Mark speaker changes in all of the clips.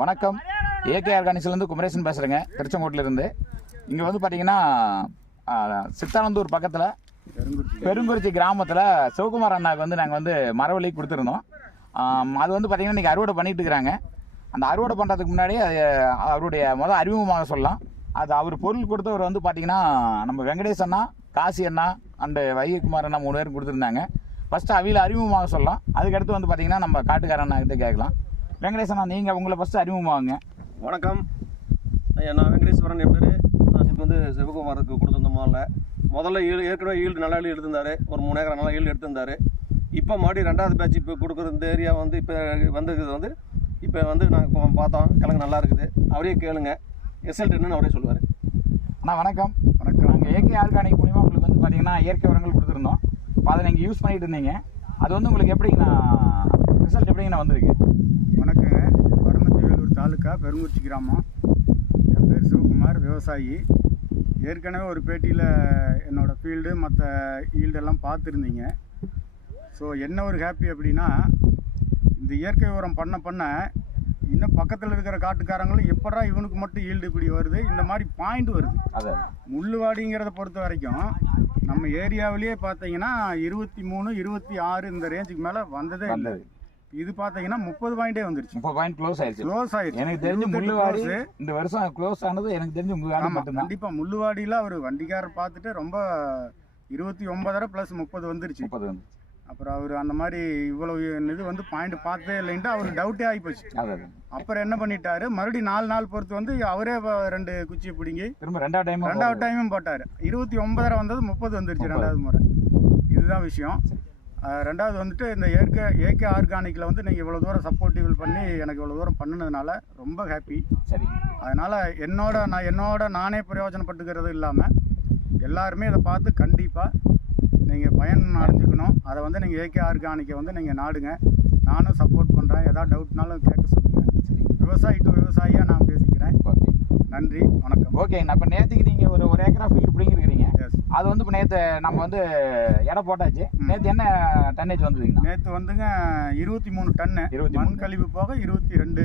Speaker 1: வணக்கம். ஏகே ஆர்கானிக்ஸ்லேருந்து குமரேசன் பேசுகிறேங்க, திருச்செங்கோட்டிலேருந்து. இங்கே வந்து பார்த்தீங்கன்னா சித்தானந்தூர் பக்கத்தில் பெருங்குறிச்சி கிராமத்தில் சிவகுமார் அண்ணாவுக்கு வந்து நாங்கள் வந்து மரவள்ளி கொடுத்துருந்தோம். அது வந்து பார்த்திங்கன்னா இன்றைக்கி அறுவடை பண்ணிகிட்டு இருக்கிறாங்க. அந்த அறுவடை பண்ணுறதுக்கு முன்னாடி அவருடைய அறிமுகமாக சொல்லலாம். அது அவர் பொருள் கொடுத்தவர் வந்து பார்த்திங்கன்னா நம்ம வெங்கடேஷ் அண்ணா, காசி அண்ணா அண்டு வைகுமார் அண்ணா 3 பேரும் கொடுத்துருந்தாங்க. ஃபஸ்ட்டு அவியில் அறிமுகமாக சொல்லலாம். அதுக்கடுத்து வந்து பார்த்திங்கன்னா நம்ம காட்டுக்கார அண்ணா கிட்டே கேட்கலாம். வெங்கடேஷ் அண்ணா, நீங்கள் உங்களை ஃபஸ்ட்டு அறிமுகமாகுங்க.
Speaker 2: வணக்கம் ஐயா, நான் வெங்கடேஸ்வரன் என் பேர். நான் இப்போ வந்து சிவகுமாருக்கு கொடுத்துருந்தோமா முதல்ல ஏற்கனவே ஈல்டு நல்லா எடுத்திருந்தார். ஒரு 3 ஏக்கர் நல்லா ஈல்டு எடுத்திருந்தார். இப்போ மறுபடியும் 2வது பேட்ச் இப்போ கொடுக்குற இந்த ஏரியா வந்து இப்போ வந்துருக்குது. வந்து இப்போ வந்து நாங்கள் பார்த்தோம், கிழங்கு நல்லா இருக்குது. அவரே கேளுங்க, ரிசல்ட் என்னன்னு அவரே சொல்லுவார்.
Speaker 1: அண்ணா வணக்கம். நாங்கள் ஏகே ஆர்கானிக் மூலிமா உங்களுக்கு வந்து பார்த்தீங்கன்னா இயற்கை உரங்கள் கொடுத்துருந்தோம். இப்போ அதை நீங்கள் யூஸ் பண்ணிகிட்டு இருந்தீங்க. அது வந்து உங்களுக்கு எப்படிங்கண்ணா ரிசல்ட் எப்படிங்கண்ணா வந்திருக்கு?
Speaker 3: வணக்கங்க. வடமத்தி வேலூர் தாலுக்கா பெருங்குறிச்சி கிராமம். என் பேர் சிவகுமார், விவசாயி. ஏற்கனவே ஒரு பேட்டியில் என்னோடய ஃபீல்டு மற்ற ஈல்டெல்லாம் பார்த்துருந்தீங்க. ஸோ என்ன ஒரு ஹாப்பி அப்படின்னா, இந்த இயற்கை உரம் பண்ண இன்னும் பக்கத்தில் இருக்கிற காட்டுக்காரங்களும் எப்படா இவனுக்கு மட்டும் ஈல்டு இப்படி வருது, இந்த மாதிரி பாயிண்ட் வருது.
Speaker 1: அது
Speaker 3: முள்ளுவாடிங்கிறத பொறுத்த வரைக்கும் நம்ம ஏரியாவிலேயே பார்த்தீங்கன்னா 23, 26 இந்த ரேஞ்சுக்கு மேலே வந்ததே இல்லை. இது பார்த்தீங்கன்னா 30 பாயிண்டே வந்துருச்சு.
Speaker 1: 30 பாயிண்ட் க்ளோஸ் ஆயிடுச்சு. எனக்கு தெரிஞ்சு முள்ளுவாடி இந்த வருஷம் க்ளோஸ் ஆனது எனக்கு தெரிஞ்சு உங்களுக்கு
Speaker 3: கண்டிப்பாக. முள்ளுவாடியில் அவர் வண்டிக்காரர் பார்த்துட்டு ரொம்ப 29 + 30 வந்துருச்சு. அப்புறம் அவர் அந்த மாதிரி இவ்வளோ இது வந்து பாயிண்ட் பார்த்தே இல்லைன்ட்டு அவருக்கு டவுட்டே ஆகிப்போச்சு. அப்புறம் என்ன பண்ணிட்டாரு, மறுபடியும் 4 நாள் பொறுத்து வந்து அவரே 2 குச்சியை பிடிங்கி
Speaker 1: திரும்ப 2வது
Speaker 3: டைமும் போட்டார். 29 வந்தது 30 வந்துருச்சு 2வது முறை. இதுதான் விஷயம். 2வது வந்துட்டு இந்த ஏகே ஆர்கானிக்கில் வந்து நீங்கள் இவ்வளோ தூரம் சப்போர்ட்டிவ் பண்ணி எனக்கு இவ்வளோ தூரம் பண்ணினதுனால ரொம்ப ஹாப்பி.
Speaker 1: சரி.
Speaker 3: அதனால் என்னோட நானே பிரயோஜனப்பட்டுக்கிறது இல்லாமல் எல்லாருமே இதை பார்த்து கண்டிப்பாக நீங்கள் பயன் அடைஞ்சிக்கணும். அதை வந்து நீங்கள் ஏகே ஆர்கானிக்கை வந்து நீங்கள் நாடுங்க. நானும் சப்போர்ட் பண்ணுறேன். எதாவது டவுட்னாலும் கேட்க சொல்லுங்கள். விவசாயி டு விவசாயியாக நான் பேசிக்கிறேன். நன்றி, வணக்கம்.
Speaker 1: ஓகேங்கண்ணா. இப்போ நேற்றுக்கு நீங்கள் ஒரு ஏக்கரா ஃபீல்டு பிடிங்கிருக்கிறீங்க. அது வந்து இப்போ நேற்று நம்ம வந்து எடை போட்டாச்சு. நேற்று என்ன டன்னேஜ் வந்துருக்குங்க?
Speaker 3: நேற்று வந்துங்க 23 டன்னு மண் கழிவு போக 22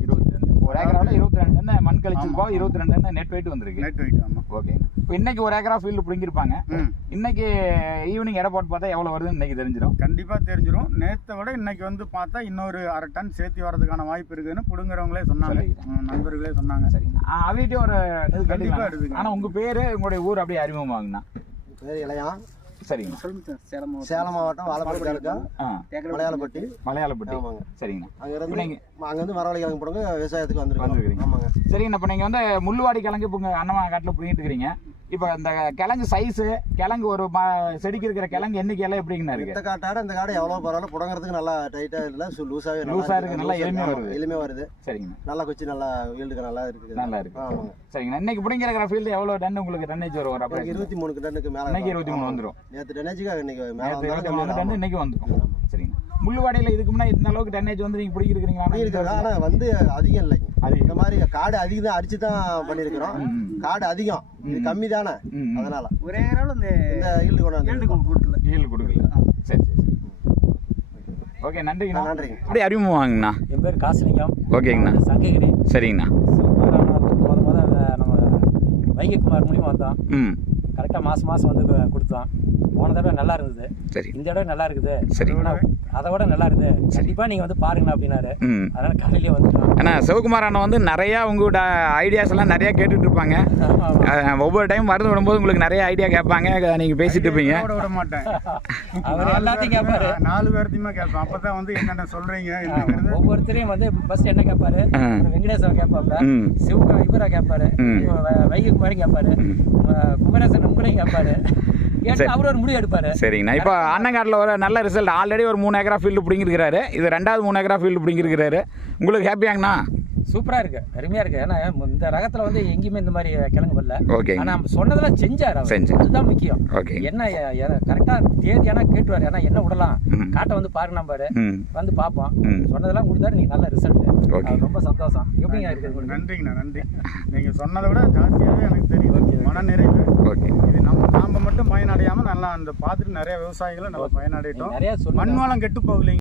Speaker 1: ஒரு ஏக்கராவில் 22 டன்னு மண் கழிச்சு போக 22 டன்னு நெட் வெயிட் வந்துருக்கு.
Speaker 3: Net weight. ஆமாம்.
Speaker 1: ஓகேங்க. இப்போ இன்னைக்கு ஒரு ஏக்கரா ஃபீல்டு பிடிங்கிருப்பாங்க. இன்னைக்கு ஈவினிங் எடை போட்டு பார்த்தா எவ்வளோ வருதுன்னு இன்னைக்கு தெரிஞ்சிடும்.
Speaker 3: கண்டிப்பாக தெரிஞ்சிடும். நேற்றை விட இன்னைக்கு வந்து பார்த்தா இன்னொரு 1/2 டன் சேர்த்து வரதுக்கான வாய்ப்பு இருக்குதுன்னு பிடுங்குறவங்களே சொன்னாங்க, நண்பர்களே சொன்னாங்க.
Speaker 1: சரிங்க. அவைகிட்டே ஒரு இது கண்டிப்பாக எடுத்துங்க. ஆனால் உங்கள் பேர் உங்களுடைய ஊர் அப்படியே அறிமுகமாகுங்கண்ணா.
Speaker 4: பேர் இளையா.
Speaker 1: சரிங்க.
Speaker 4: சேலம் மாவட்டம் வாழப்பாடி தாலுக்கா, மலையாளப்பட்டி.
Speaker 1: ஆமாங்க. சரிங்கண்ணா.
Speaker 4: அங்கேருந்து மரவள்ளி கிழங்கு போடுங்க, விவசாயத்துக்கு வந்துருக்கீங்க. ஆமாங்க.
Speaker 1: சரிங்கண்ணா. இப்போ நீங்கள் வந்து முள்ளுவாடி கிழங்கு இப்போ உங்கள் அண்ணா காட்டில் பிடிங்கிட்டு இருக்கிறீங்க. இப்போ இந்த கிழங்கு சைஸு, கிழங்கு ஒரு செடிக்கு இருக்கிற கிழங்கு எண்ணிக்கையெல்லாம் எப்படிங்கண்ணா இருக்கு?
Speaker 4: இந்த காட்டாட இந்த காடை எவ்வளோ பரவாயில்ல, புடங்கிறதுக்கு நல்லா டைட்டாக இல்லை, லூஸாகவே
Speaker 1: இருக்கு, நல்லா எளிமையாக வருது. சரிங்கண்ணா.
Speaker 4: நல்லா குச்சி நல்லா ஈல்டுக்கு நல்லா இருக்குது.
Speaker 1: நல்லா இருக்கு. ஆமாங்க. சரிங்கண்ணா. இன்னைக்கு பிடிங்கிற ஃபீல்டு எவ்வளோ டன் உங்களுக்கு டன்னேஜ் வரும்?
Speaker 4: 23 டன்னுக்கு மேலே.
Speaker 1: இன்னைக்கு 23 வந்துடும்.
Speaker 4: நேற்று டன்னேஜுக்கு இன்னைக்கு மேலே
Speaker 1: 23 டன் இன்னைக்கு வந்துடும். சரிங்க. முள்ளுவாடியில் இதுக்கு முன்னாடி இந்த அளவுக்கு டன்னேஜ் வந்து நீங்கள் பிடிக்கிறீங்களா?
Speaker 4: ஆனால் வந்து அதிகம் இல்லைங்க. இந்த மாதிரி காடு அதிகம் தான் அடிச்சு தான் பண்ணியிருக்கிறோம். காடு அதிகம், இது கம்மி தானே, அதனால
Speaker 3: ஒரே நாள் இந்த
Speaker 4: ஈல்டு கொடுக்கல.
Speaker 1: சரி. ஓகே, நன்றிங்கண்ணா.
Speaker 4: நன்றிங்க.
Speaker 1: அப்படியே அறிமுகம் வாங்கண்ணா.
Speaker 5: என் பேர் காசிலிங்கம்.
Speaker 1: ஓகேங்கண்ணா.
Speaker 5: சங்ககிரி.
Speaker 1: சரிங்கண்ணா.
Speaker 5: முத நம்ம வைகுமார் மூலியமாக வந்தோம். கரெக்டாக மாதம் வந்து கொடுத்தோம். போன தடவை நல்லா இருந்தது.
Speaker 1: சரி.
Speaker 5: இந்த தடவை நல்லா இருக்குது.
Speaker 1: சரி.
Speaker 5: அதை விட நல்லா இருக்குது. கண்டிப்பாக நீங்கள் வந்து பாருங்கண்ணா அப்படின்னாரு. அதனால் காலையிலேயே வந்துட்டோம்.
Speaker 1: ஏன்னா சிவகுமார் அண்ணா வந்து நிறையா உங்களோட ஐடியாஸ் எல்லாம் நிறையா கேட்டுட்டு இருப்பாங்க. ஒவ்வொரு டைம் மருந்து விடும்போது உங்களுக்கு நிறைய ஐடியா கேட்பாங்க, நீங்கள் பேசிட்டு இருப்பீங்க.
Speaker 3: விட மாட்டேன்.
Speaker 5: அவர் எல்லாத்தையும் கேட்பாரு.
Speaker 3: 4 பேர்த்தையுமே கேட்பேன். அப்போ தான் வந்து என்னென்ன சொல்கிறீங்க.
Speaker 5: ஒவ்வொருத்தரையும் வந்து ஃபர்ஸ்ட் என்ன கேட்பாரு, வெங்கடேஸ்வரன் கேட்பாப்ல, இவரை கேட்பாரு, வைகுமாரி கேட்பாரு, குமரேசன் உங்களையும் கேட்பாரு. அவர் ஒரு முடிவு எடுப்பாரு.
Speaker 1: சரிங்கண்ணா. இப்போ அண்ணங்காட்டில் ஒரு நல்ல ரிசல்ட். ஆல்ரெடி ஒரு 3 ஏக்கரா ஃபீல்டு பிடிங்கிருக்கிறாரு. இது 2வது 3 ஏக்கரா ஃபீல்டு பிடிங்கிருக்கிறாரு. உங்களுக்கு ஹாப்பியாங்கண்ணா?
Speaker 5: சூப்பராக இருக்குது, அருமையாக இருக்குது. ஏன்னா இந்த ரகத்தில் வந்து எங்கேயுமே இந்த மாதிரி கிழங்கு வரல.
Speaker 1: ஓகே.
Speaker 5: ஆனால் நம்ம சொன்னதெல்லாம் செஞ்சார். அதுதான் முக்கியம்.
Speaker 1: ஓகே.
Speaker 5: என்ன கரெக்டாக தேதி ஆனால் கேட்டுவார். ஏன்னா என்ன விடலாம், காட்டை வந்து பாருங்க, நம்பாரு வந்து பார்ப்போம். சொன்னதெல்லாம் கொடுத்தாரு. நீங்கள் நல்ல ரிசல்ட். ரொம்ப சந்தோஷம். எப்படிங்க இருக்குது?
Speaker 3: நன்றிங்கண்ணா, நன்றி. நீங்கள் சொன்னதை விட ஜாஸ்தியாகவே எனக்கு தெரியும். மன நிறைவு.
Speaker 1: ஓகே.
Speaker 3: இது நாம் மட்டும் பயனடையாமல் நல்லா அந்த பார்த்துட்டு நிறைய விவசாயிகளும் நல்லா பயனடையிட்டோம்.
Speaker 5: நிறைய
Speaker 3: மண் வளம் கெட்டு போகலைங்க.